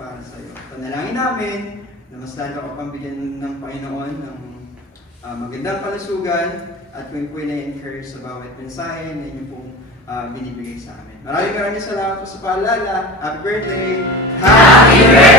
para sa iyo. Panalangin namin na mas lalo ka pang bigyan ng Panginoon ng magandang kalusugan at kung po na-encourage sa bawat mensahe na inyo pong binibigay sa amin. Maraming salamat po sa paalala. Happy birthday! Happy birthday!